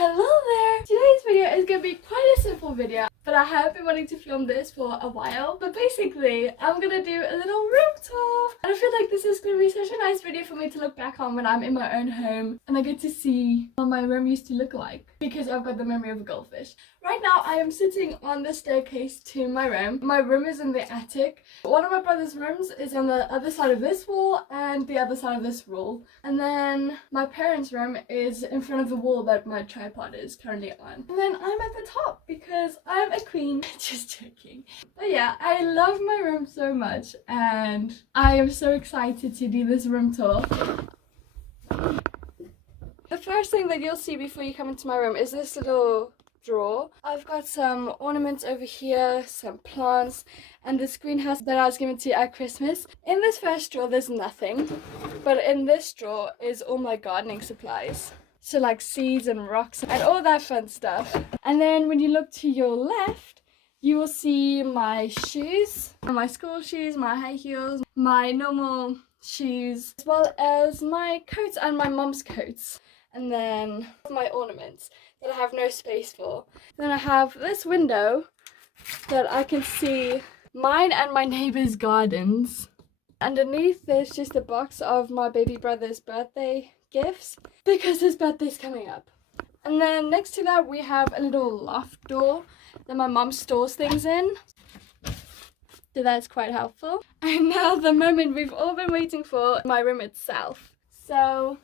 Hello there! Today's video is going to be quite a simple video, but I have been wanting to film this for a while. But basically, I'm going to do a little room tour. And I feel like this is going to be such a nice video for me to look back on when I'm in my own home and I get to see what my room used to look like, because I've got the memory of a goldfish. Right now, I am sitting on the staircase to my room. My room is in the attic. One of my brother's rooms is on the other side of this wall and the other side of this wall. And then my parents' room is in front of the wall that my tripod is currently on. And then I'm at the top because I'm a queen. Just joking. But yeah, I love my room so much and I am so excited to do this room tour. The first thing that you'll see before you come into my room is this little drawer. I've got some ornaments over here, some plants, and this greenhouse that I was given to you at Christmas. In this first drawer there's nothing, but in this drawer is all my gardening supplies. So like seeds and rocks and all that fun stuff. And then when you look to your left, you will see my shoes, my school shoes, my high heels, my normal shoes, as well as my coats and my mom's coats. And then my ornaments that I have no space for. Then I have this window that I can see mine and my neighbor's gardens. Underneath there's just a box of my baby brother's birthday gifts because his birthday's coming up. And then next to that we have a little loft door that my mom stores things in. So that's quite helpful. And now the moment we've all been waiting for, my room itself. So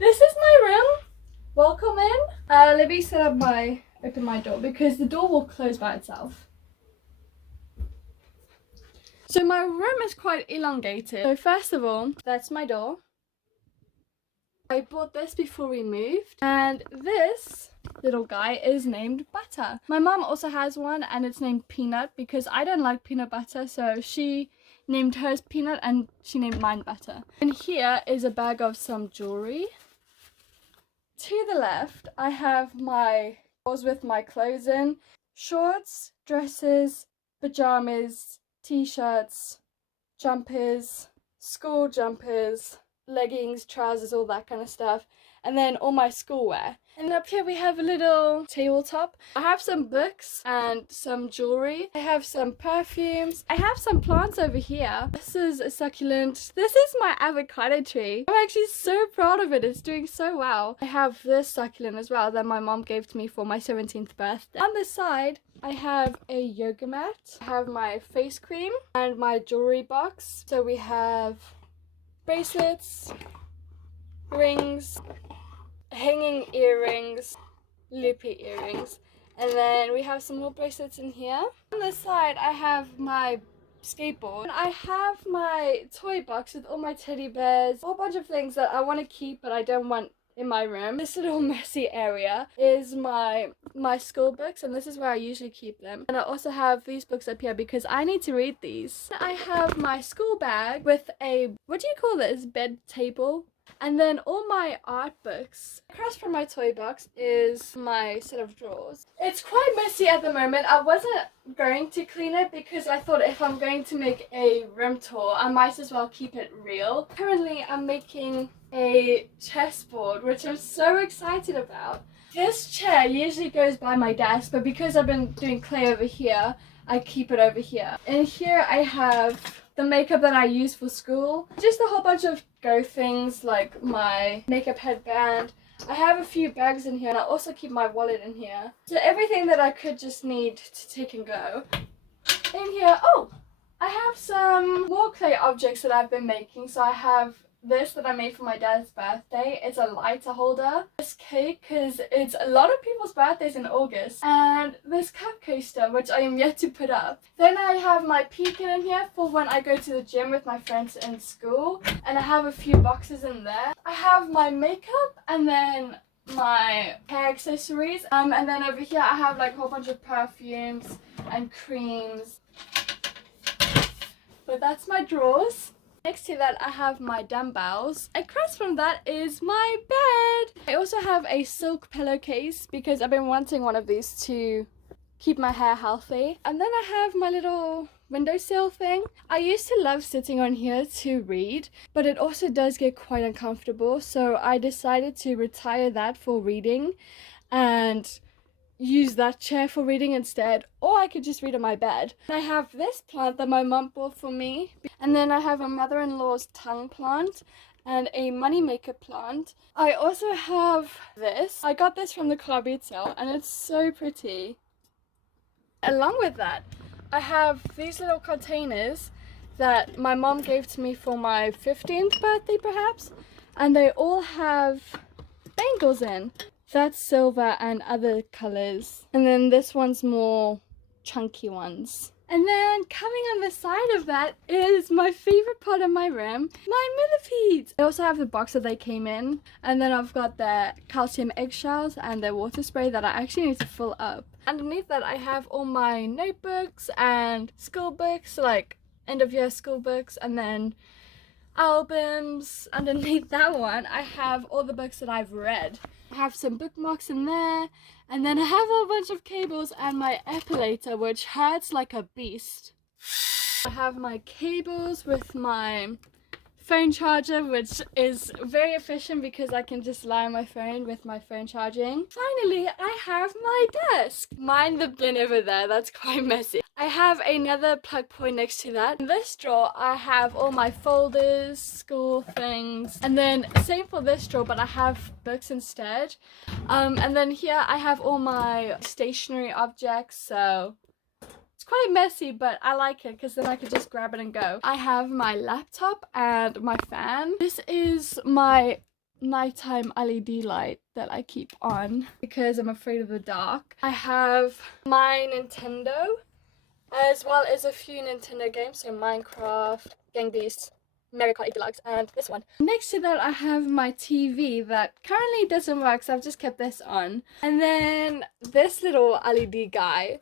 this is my room. Welcome in. Let me open my door because the door will close by itself. So my room is quite elongated. So first of all, that's my door. I bought this before we moved, and this little guy is named Butter. My mom also has one and it's named Peanut because I don't like peanut butter, so she named hers Peanut and she named mine Butter. And here is a bag of some jewelry. To the left, I have my drawers with my clothes in. Shorts, dresses, pajamas, t-shirts, jumpers, school jumpers, leggings, trousers, all that kind of stuff. And then all my schoolwear. And up here we have a little tabletop. I have some books and some jewelry. I have some perfumes. I have some plants over here. This is a succulent. This is my avocado tree. I'm actually so proud of it. It's doing so well. I have this succulent as well that my mom gave to me for my 17th birthday. On this side, I have a yoga mat. I have my face cream and my jewelry box. So we have bracelets, rings, hanging earrings, loopy earrings, and then we have some more bracelets in here. On this side I have my skateboard, and I have my toy box with all my teddy bears, a whole bunch of things that I want to keep but I don't want in my room. This little messy area is my school books, and this is where I usually keep them. And I also have these books up here because I need to read these. I have my school bag with a, what do you call this, bed table? And then all my art books. Across from my toy box is my set of drawers. It's quite messy at the moment. I wasn't going to clean it because I thought if I'm going to make a room tour, I might as well keep it real. Currently, I'm making a chessboard, which I'm so excited about. This chair usually goes by my desk, but because I've been doing clay over here, I keep it over here. And here I have the makeup that I use for school. Just a whole bunch of go things like my makeup headband. I have a few bags in here, and I also keep my wallet in here. So everything that I could just need to take and go. In here, oh, I have some more clay objects that I've been making. So I have this that I made for my dad's birthday. It's a lighter holder. This cake, because it's a lot of people's birthdays in August. And this cup coaster, which I am yet to put up. Then I have my pea kit in here for when I go to the gym with my friends in school. And I have a few boxes in there. I have my makeup and then my hair accessories. And then over here I have like a whole bunch of perfumes and creams. But that's my drawers. Next to that I have my dumbbells. Across from that is my bed. I also have a silk pillowcase because I've been wanting one of these to keep my hair healthy. And then I have my little windowsill thing. I used to love sitting on here to read, but it also does get quite uncomfortable, so I decided to retire that for reading and use that chair for reading instead, or I could just read on my bed. I have this plant that my mum bought for me, and then I have a mother-in-law's tongue plant and a moneymaker plant. I also have this. I got this from the car boot sale and it's so pretty. Along with that, I have these little containers that my mom gave to me for my 15th birthday perhaps, and they all have bangles in. That's silver and other colors, and then this one's more chunky ones. And then coming on the side of that is my favorite part of my room, my millipedes. I also have the box that they came in, and then I've got the calcium eggshells and the water spray that I actually need to fill up. Underneath that I have all my notebooks and school books, like end of year school books, and then albums. Underneath that one I have all the books that I've read. I have some bookmarks in there, and then I have a whole bunch of cables and my epilator, which hurts like a beast. I have my cables with my phone charger, which is very efficient because I can just lie on my phone with my phone charging. Finally, I have my desk. Mind the bin over there, that's quite messy. I have another plug point next to that. In this drawer, I have all my folders, school things, and then same for this drawer, but I have books instead. And then here I have all my stationery objects, so it's quite messy, but I like it because then I could just grab it and go. I have my laptop and my fan. This is my nighttime LED light that I keep on because I'm afraid of the dark. I have my Nintendo, as well as a few Nintendo games, so Minecraft, Gang Beasts, Mario Kart 8 Deluxe, and this one. Next to that I have my TV that currently doesn't work, so I've just kept this on. And then this little LED guy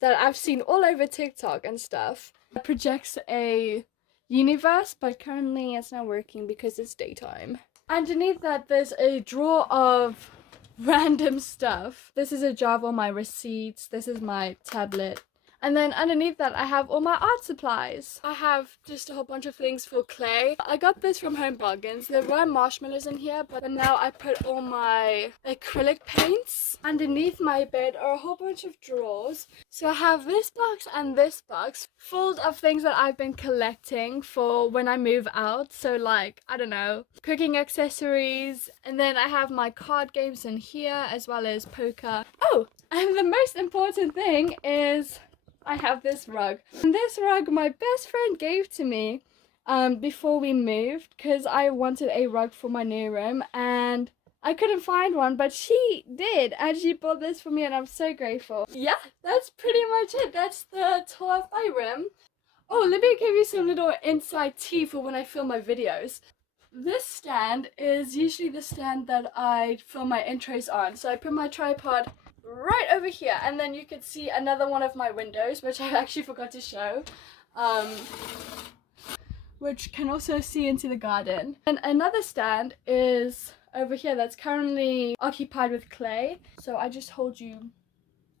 that I've seen all over TikTok and stuff. It projects a universe, but currently it's not working because it's daytime. Underneath that there's a drawer of random stuff. This is a jar of all my receipts. This is my tablet. And then underneath that I have all my art supplies. I have just a whole bunch of things for clay. I got this from Home Bargains. There were marshmallows in here, but now I put all my acrylic paints. Underneath my bed are a whole bunch of drawers. So I have this box and this box full of things that I've been collecting for when I move out. So like, I don't know, cooking accessories. And then I have my card games in here as well as poker. Oh, and the most important thing is I have this rug. And this rug my best friend gave to me before we moved because I wanted a rug for my new room and I couldn't find one, but she did and she bought this for me and I'm so grateful. Yeah, that's pretty much it. That's the tour of my room. Oh, let me give you some little inside tea for when I film my videos. This stand is usually the stand that I film my intros on. So I put my tripod right over here, and then you can see another one of my windows, which I actually forgot to show, which can also see into the garden. And another stand is over here that's currently occupied with clay, so I just hold you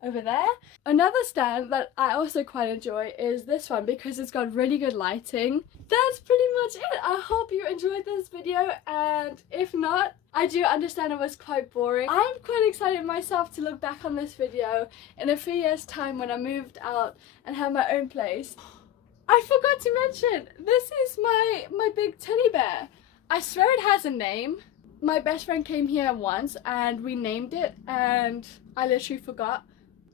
over there. Another stand that I also quite enjoy is this one because it's got really good lighting. That's pretty much it. I hope you enjoyed this video, and if not, I do understand it was quite boring. I'm quite excited myself to look back on this video in a few years time when I moved out and have my own place. I forgot to mention, this is my big teddy bear. I swear it has a name. My best friend came here once and we named it and I literally forgot.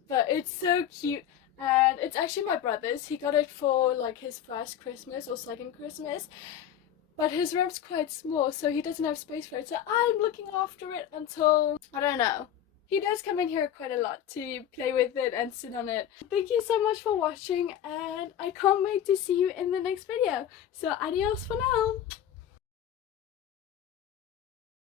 But it's so cute, and it's actually my brother's. He got it for like his first Christmas or second Christmas, but his room's quite small, so he doesn't have space for it, so I'm looking after it until, I don't know. He does come in here quite a lot to play with it and sit on it. Thank you so much for watching, and I can't wait to see you in the next video. So adios for now.